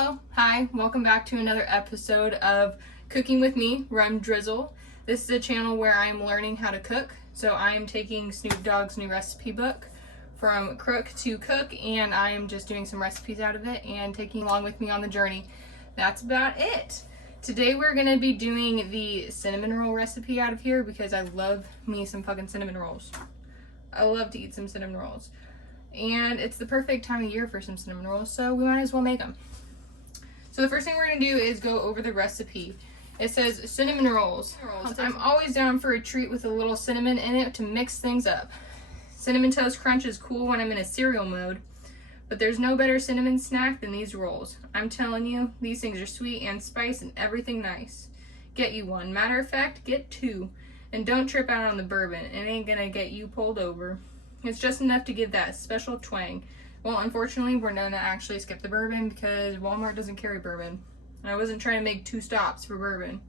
Hello, hi, welcome back to another episode of Cooking with me, Rem Drizzle. This is a channel where I am learning how to cook. So I am taking Snoop Dogg's new recipe book, From Crook to Cook, and I am just doing some recipes out of it and taking along with me on the journey. That's about it. Today we're going to be doing the cinnamon roll recipe out of here because I love me some fucking cinnamon rolls. I love to eat some cinnamon rolls. And it's the perfect time of year for some cinnamon rolls, so we might as well make them. So the first thing we're going to do is go over the recipe. It says cinnamon rolls. I'm always down for a treat with a little cinnamon in it to mix things up. Cinnamon Toast Crunch is cool when I'm in a cereal mode, but there's no better cinnamon snack than these rolls. I'm telling you, these things are sweet and spice and everything nice. Get you one. Matter of fact, get two. And don't trip out on the bourbon. It ain't gonna get you pulled over. It's just enough to give that special twang. Well, unfortunately, we're gonna actually skip the bourbon because Walmart doesn't carry bourbon. And I wasn't trying to make 2 stops for bourbon.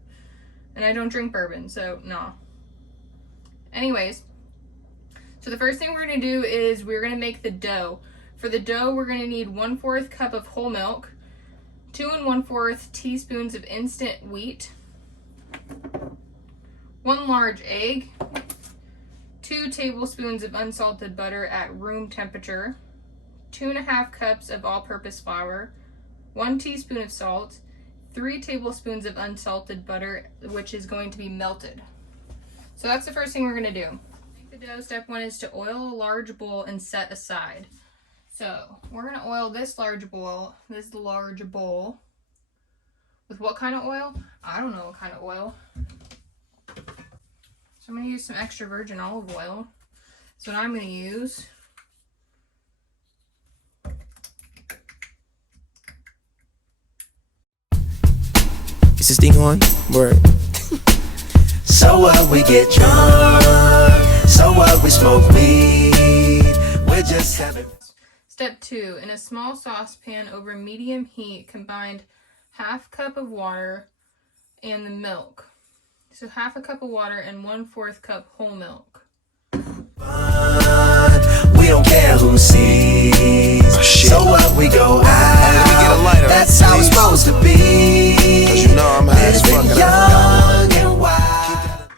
And I don't drink bourbon, so no. Anyways, so the first thing we're gonna do is we're gonna make the dough. For the dough, we're gonna need 1/4 cup of whole milk, 2 1/4 teaspoons of instant wheat, 1 large egg, 2 tablespoons of unsalted butter at room temperature, 2 1/2 cups of all-purpose flour, 1 teaspoon of salt, 3 tablespoons of unsalted butter, which is going to be melted. So that's the first thing we're going to do. Make the dough. Step 1 is to oil a large bowl and set aside. So we're going to oil this large bowl, with what kind of oil? I don't know what kind of oil. So I'm going to use some extra virgin olive oil. That's what I'm going to use. Is this thing on? Word. So what, we get drunk. So what, we smoke weed. We're just having. Step 2. In a small saucepan over medium heat, combine 1/2 cup of water and the milk. So 1/2 cup of water and 1/4 cup whole milk. We don't care who sees. Oh, shit. So what, we go out. Let me get a lighter. That's how it's supposed to be. Cause you know I'm high as fuck. Living young and wild.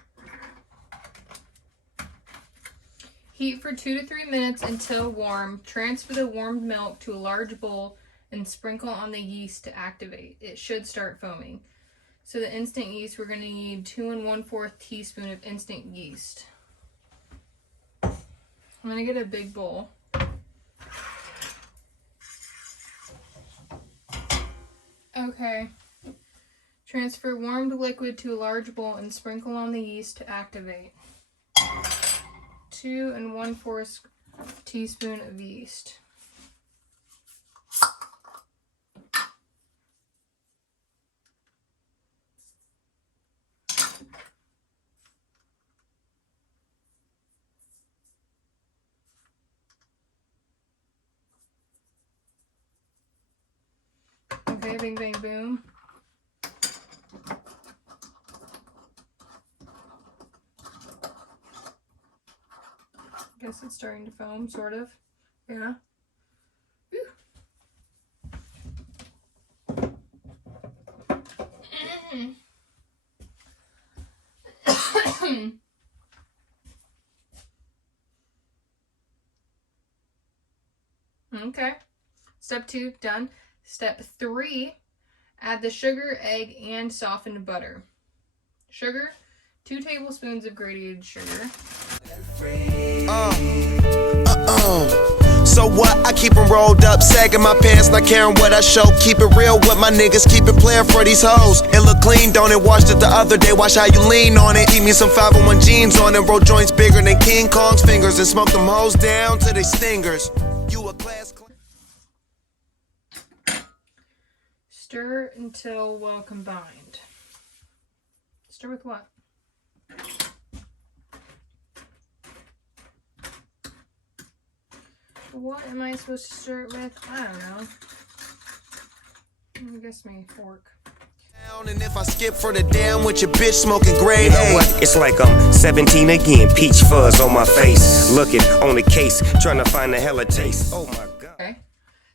Heat for 2 to 3 minutes until warm. Transfer the warmed milk to a large bowl and sprinkle on the yeast to activate. It should start foaming. So the instant yeast, we're going to need 2 1/4 teaspoon of instant yeast. I'm going to get a big bowl. Okay. Transfer warmed liquid to a large bowl and sprinkle on the yeast to activate. 2 1/4 teaspoon of yeast. Okay, bing, bang, boom. Guess it's starting to foam, sort of. Yeah. Okay. Step 2, done. Step 3, add the sugar, egg, and softened butter. Sugar, 2 tablespoons of grated sugar. So what? I keep them rolled up, sagging my pants, not caring what I show. Keep it real with my niggas, keep it playing for these hoes. It look clean, don't it? Washed it the other day, watch how you lean on it. Keep me some 501 jeans on it, roll joints bigger than King Kong's fingers, and smoke them hoes down to they stingers. You a class clown. Stir until well combined. Stir with what? What am I supposed to stir it with? I don't know. I guess my fork. And if I skip for the damn with your bitch smoking grade, you know what? It's like I'm 17 again. Peach fuzz on my face. Looking on the case, trying to find a hella taste. Oh my god. Okay.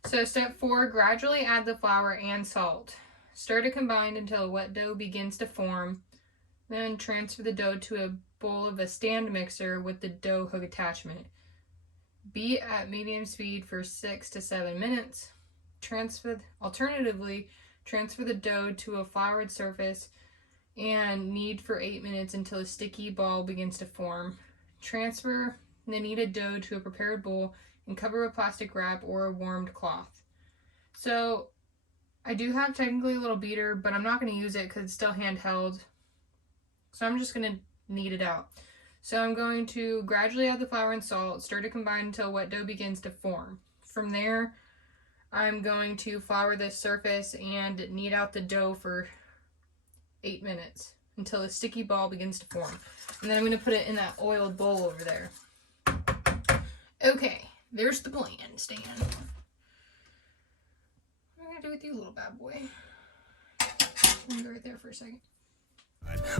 So step 4, gradually add the flour and salt. Stir to combine until a wet dough begins to form. Then transfer the dough to a bowl of a stand mixer with the dough hook attachment. Beat at medium speed for 6 to 7 minutes. Alternatively, transfer the dough to a floured surface and knead for 8 minutes until a sticky ball begins to form. Transfer the kneaded dough to a prepared bowl and cover with plastic wrap or a warmed cloth. So I do have technically a little beater, but I'm not going to use it because it's still handheld. So I'm just going to knead it out. So I'm going to gradually add the flour and salt, stir to combine until wet dough begins to form. From there, I'm going to flour this surface and knead out the dough for 8 minutes until a sticky ball begins to form. And then I'm going to put it in that oiled bowl over there. Okay, there's the plan, Stan. What am I going to do with you, little bad boy? I'm going to go right there for a second.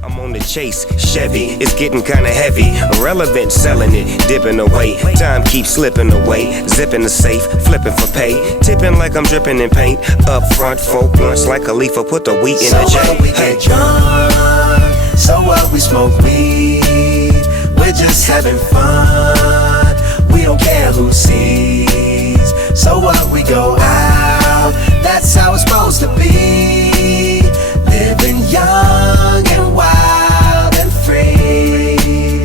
I'm on the chase, Chevy, it's getting kinda heavy. Irrelevant, selling it, dipping away. Time keeps slipping away. Zipping the safe, flipping for pay. Tipping like I'm dripping in paint. Up front, 4 blunts like a leaf, put the wheat in the J. We get drunk, so what, we smoke weed. We're just having fun, we don't care who sees. So what, we go out, that's how it's supposed to be. Living young and wild and free.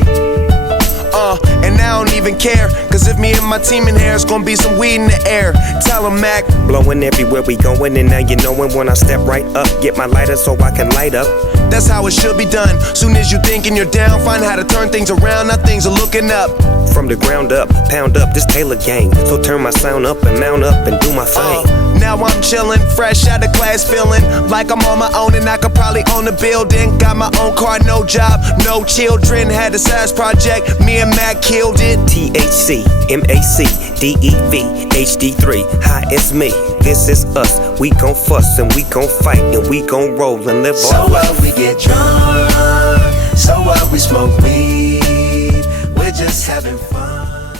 And I don't even care, cause if me and my team in here, it's gonna be some weed in the air. Tell 'em, Mac. Blowing everywhere we going, and now you knowin' when I step right up. Get my lighter so I can light up. That's how it should be done. Soon as you thinking you're down, find how to turn things around. Now things are looking up. From the ground up, pound up this Taylor gang. So turn my sound up and mount up and do my thing. Now I'm chillin', fresh out of class, feeling like I'm on my own and I could probably own a building. Got my own car, no job, no children. Had a size project, me and Mac killed it. THC, MAC, DEV, HD3. Hi, it's me. This is us. We gon' fuss and we gon' fight and we gon' roll and live so our life. So what, we get drunk. So what, we smoke weed. We're just having fun.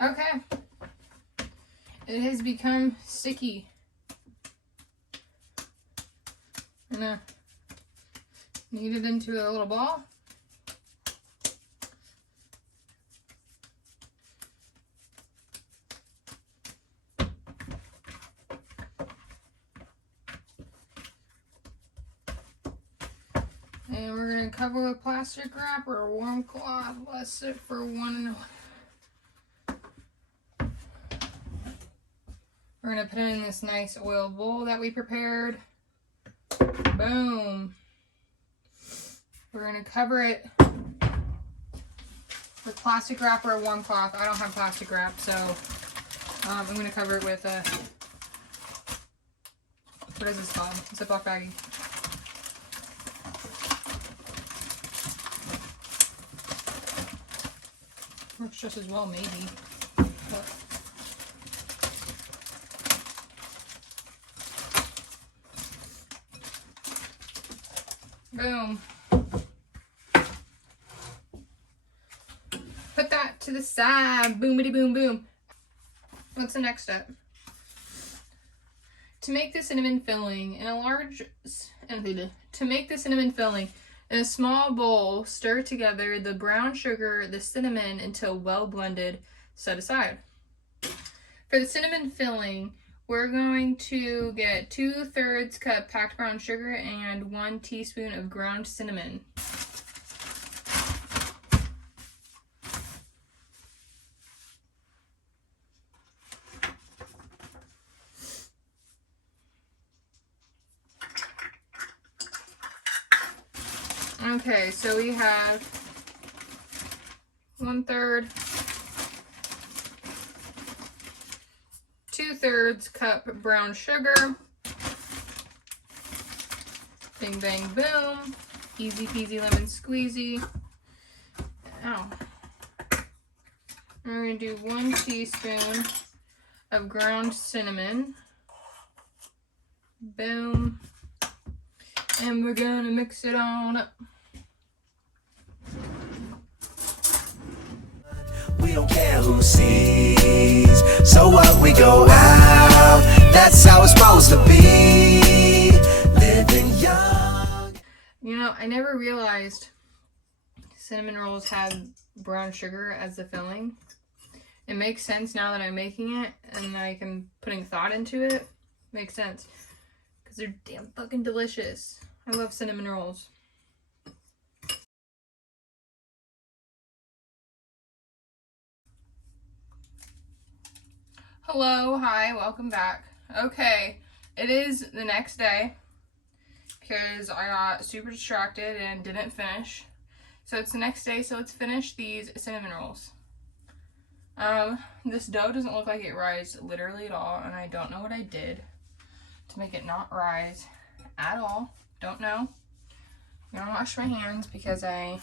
Okay. It has become sticky. I'm gonna knead it into a little ball. And we're going to cover with plastic wrap or a warm cloth. Let sit for 1 hour. We're going to put it in this nice oiled bowl that we prepared. Boom. We're going to cover it with plastic wrap or a warm cloth. I don't have plastic wrap, so I'm going to cover it with a, what is this called? Ziploc baggie. Works just as well, maybe. But boom. Put that to the side. Boomity boom boom. What's the next step? To make the cinnamon filling in a in a small bowl, stir together the brown sugar, the cinnamon until well blended, set aside. For the cinnamon filling, we're going to get 2/3 cup packed brown sugar and 1 teaspoon of ground cinnamon. Okay, so we have 1/3, 2/3 cup brown sugar. Bing, bang, boom. Easy peasy lemon squeezy. Ow. We're going to do 1 teaspoon of ground cinnamon. Boom. And we're going to mix it on up. We don't care who sees. So what, we go out, That's how it's supposed to be. Living young. You know, I never realized cinnamon rolls had brown sugar as the filling. It makes sense now that I'm making it and like I'm putting thought into it. Makes sense. Because they're damn fucking delicious. I love cinnamon rolls. Hello, hi, welcome back. Okay, it is the next day because I got super distracted and didn't finish. So it's the next day, so let's finish these cinnamon rolls. This dough doesn't look like it rised literally at all, and I don't know what I did to make it not rise at all. Don't know. I'm gonna wash my hands because I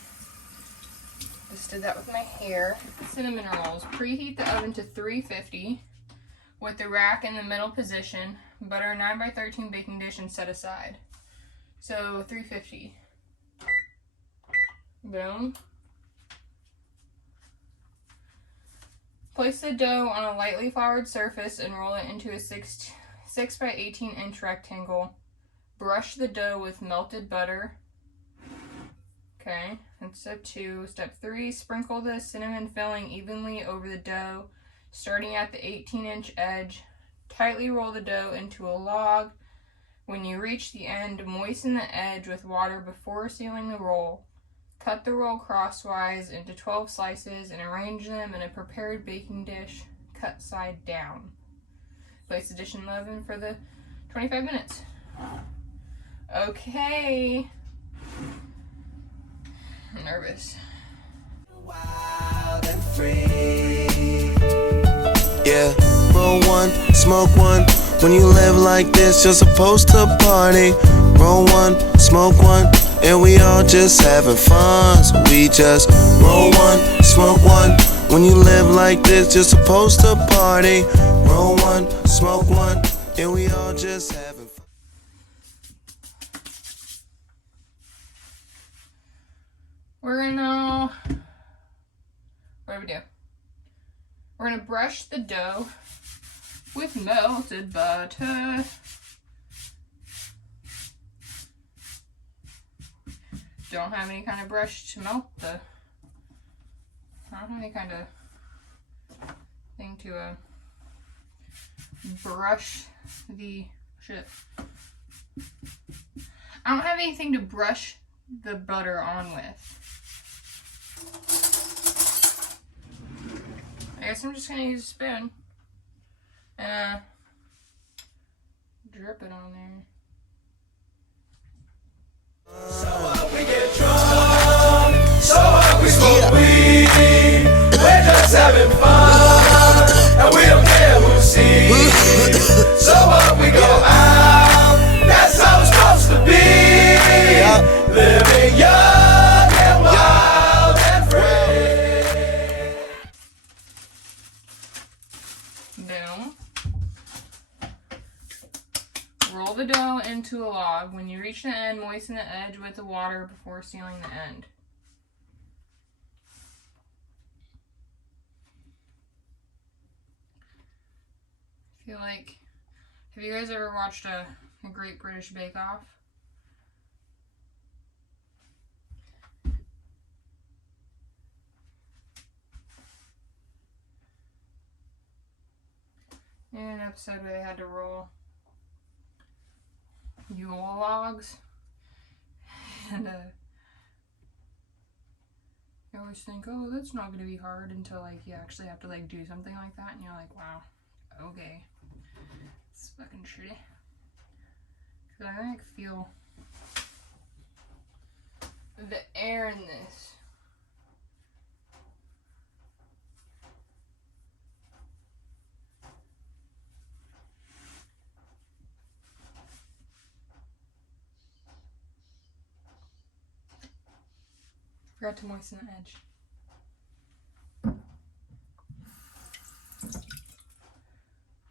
just did that with my hair. Cinnamon rolls. Preheat the oven to 350 with the rack in the middle position. Butter a 9x13 baking dish and set aside. So 350. Boom. Place the dough on a lightly floured surface and roll it into a 6 by 18 inch rectangle. Brush the dough with melted butter. Okay, that's step 2. Step 3, sprinkle the cinnamon filling evenly over the dough, starting at the 18-inch edge. Tightly roll the dough into a log. When you reach the end, moisten the edge with water before sealing the roll. Cut the roll crosswise into 12 slices and arrange them in a prepared baking dish, cut side down. Place the dish in the oven for the 25 minutes. Okay. I'm nervous. Wild and free. Yeah, roll one, smoke one. When you live like this, you're supposed to party. Roll one, smoke one, and we all just having fun. So we just roll one, smoke one. When you live like this, you're supposed to party. Roll one, smoke one, and we all just having fun. We're gonna, what do we do? We're gonna brush the dough with melted butter. Don't have any kind of brush to melt the, I don't have any kind of thing to brush the shit. I don't have anything to brush the butter on with. I guess I'm just gonna use a spoon and drip it on there. So what, we get drunk. So what, we smoke weed. We're just having fun, and we don't care who sees. So what, we go out. That's how it's supposed to be. Living young and wild and free. Boom. Roll the dough into a log. When you reach the end, moisten the edge with the water before sealing the end. I feel like, have you guys ever watched a Great British Bake Off? In an episode where they had to roll Yule logs, and you always think, oh, that's not going to be hard until like you actually have to like do something like that, and you're like, wow, okay, it's fucking shitty. Cause I like feel the air in this. Forgot to moisten the edge.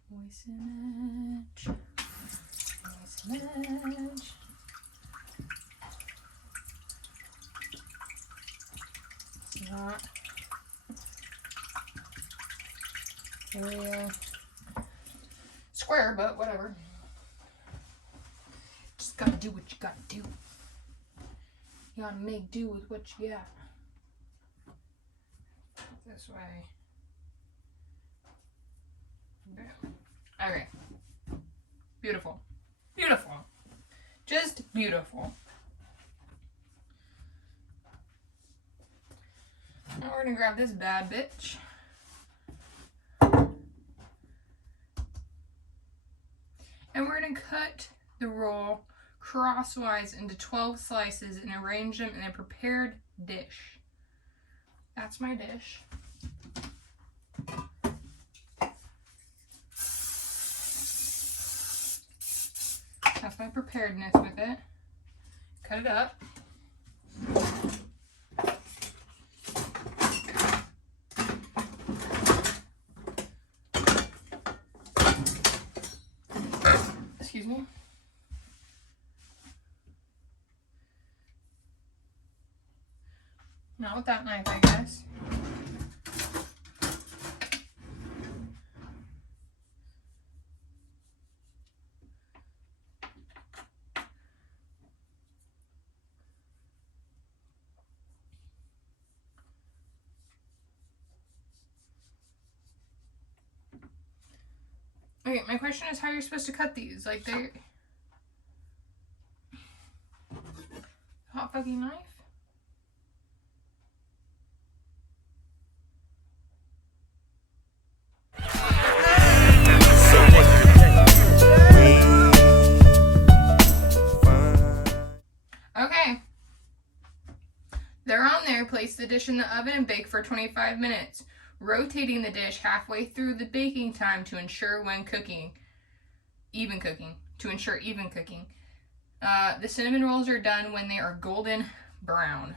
Moisten edge. Moisten edge. Not area. square, but whatever. Just gotta do what you gotta do. You gotta make do with what you got. This way. Bam. Okay. Beautiful. Beautiful. Just beautiful. Now we're gonna grab this bad bitch. And we're gonna cut the roll crosswise into 12 slices and arrange them in a prepared dish. That's my dish. That's my preparedness with it. Cut it up. Excuse me. Not with that knife, I guess. Okay, my question is how you're supposed to cut these. Like, they're... Hot fucking knife? Okay. They're on there. Place the dish in the oven and bake for 25 minutes. Rotating the dish halfway through the baking time to ensure even cooking. The cinnamon rolls are done when they are golden brown.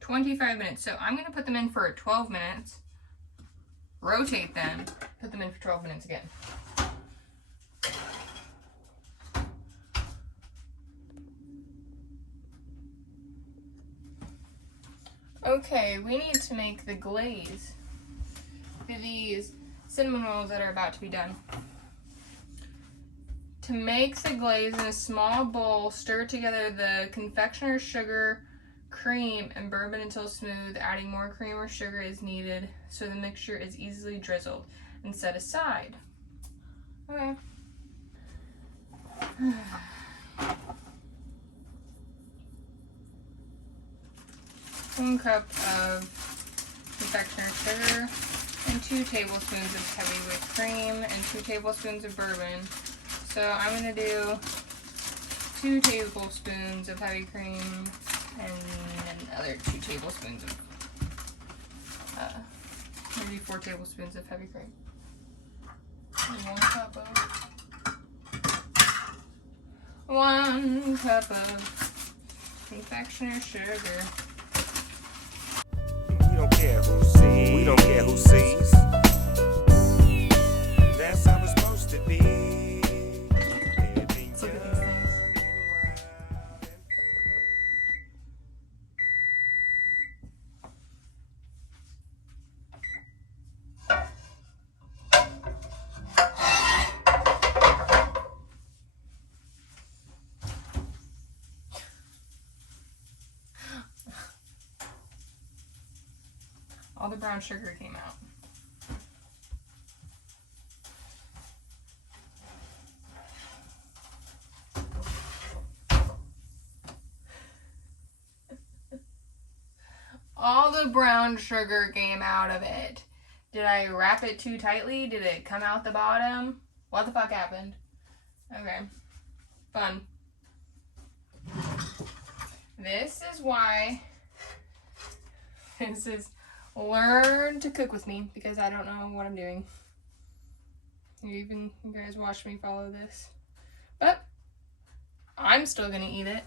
25 minutes. So I'm going to put them in for 12 minutes. Rotate them. Put them in for 12 minutes again. Okay, we need to make the glaze for these cinnamon rolls that are about to be done. To make the glaze in a small bowl, stir together the confectioner's sugar, cream, and bourbon until smooth. Adding more cream or sugar is needed so the mixture is easily drizzled and set aside. Okay. 1 cup of confectioner's sugar and 2 tablespoons of heavy whipped cream and 2 tablespoons of bourbon. So I'm going to do 2 tablespoons of heavy cream and another 2 tablespoons of, maybe 4 tablespoons of heavy cream. And 1 cup of confectioner's sugar. We don't care who sees. We don't care who sees. That's how it's supposed to be. Look at these things. All the brown sugar came out. All the brown sugar came out of it. Did I wrap it too tightly? Did it come out the bottom? What the fuck happened? Okay. Fun. This is why this is learn to cook with me, because I don't know what I'm doing. You guys watch me follow this. But I'm still gonna eat it.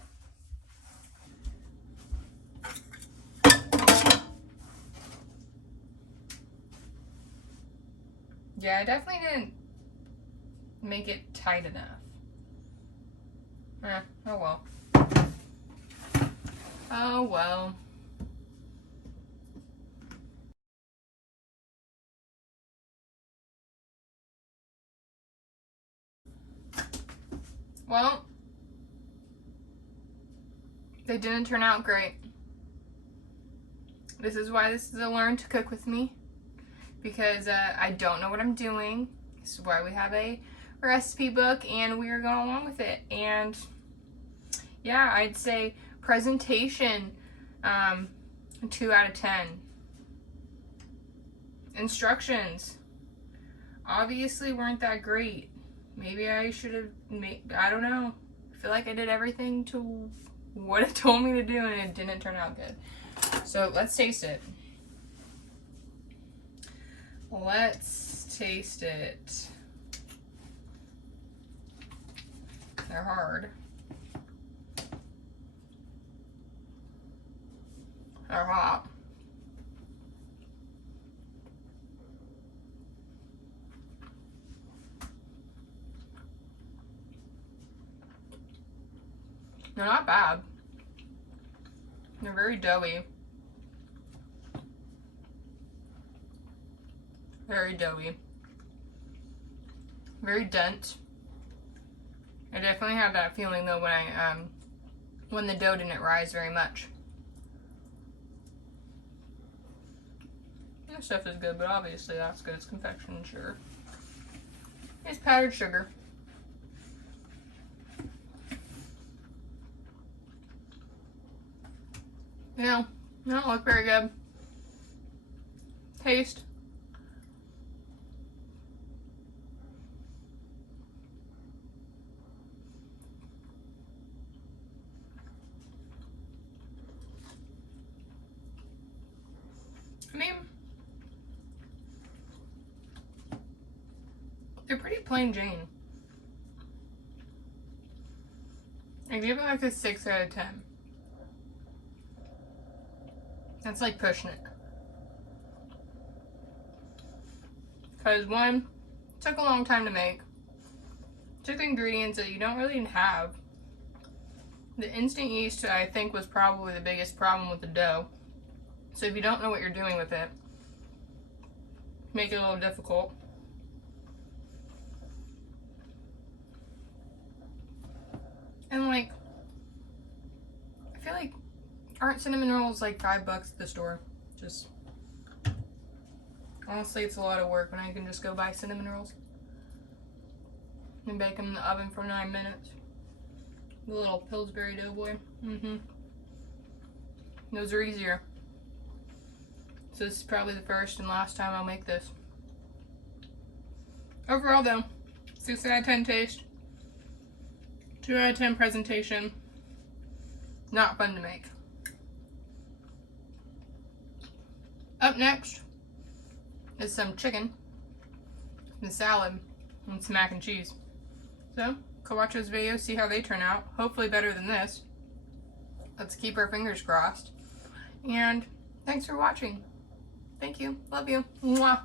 Yeah, I definitely didn't make it tight enough. Oh well. Oh well. Well, they didn't turn out great. This is why this is a learn to cook with me, because I don't know what I'm doing. This is why we have a recipe book and we are going along with it. And yeah, I'd say presentation, 2 out of 10. Instructions obviously weren't that great. Maybe I should have made, I don't know. I feel like I did everything to what it told me to do and it didn't turn out good. So let's taste it. Let's taste it. They're hard. They're hot. They're not bad. They're very doughy. Very doughy. Very dense. I definitely had that feeling though when the dough didn't rise very much. This stuff is good, but obviously that's good. It's confection sugar. It's powdered sugar. Yeah, they don't look very good. Taste. I mean, they're pretty plain Jane. I give it like a 6 out of 10. That's like pushing it. Because one, it took a long time to make. Took ingredients that you don't really have. The instant yeast, I think, was probably the biggest problem with the dough. So if you don't know what you're doing with it, make it a little difficult. And like, I feel like, aren't cinnamon rolls like $5 at the store? Just, honestly, it's a lot of work when I can just go buy cinnamon rolls and bake them in the oven for 9 minutes. The little Pillsbury Doughboy. Those are easier. So this is probably the first and last time I'll make this. Overall though, 6 out of 10 taste, 2 out of 10 presentation. Not fun to make. Up next is some chicken, and salad, and some mac and cheese. So, go watch those videos, see how they turn out. Hopefully better than this. Let's keep our fingers crossed. And thanks for watching. Thank you. Love you. Mwah.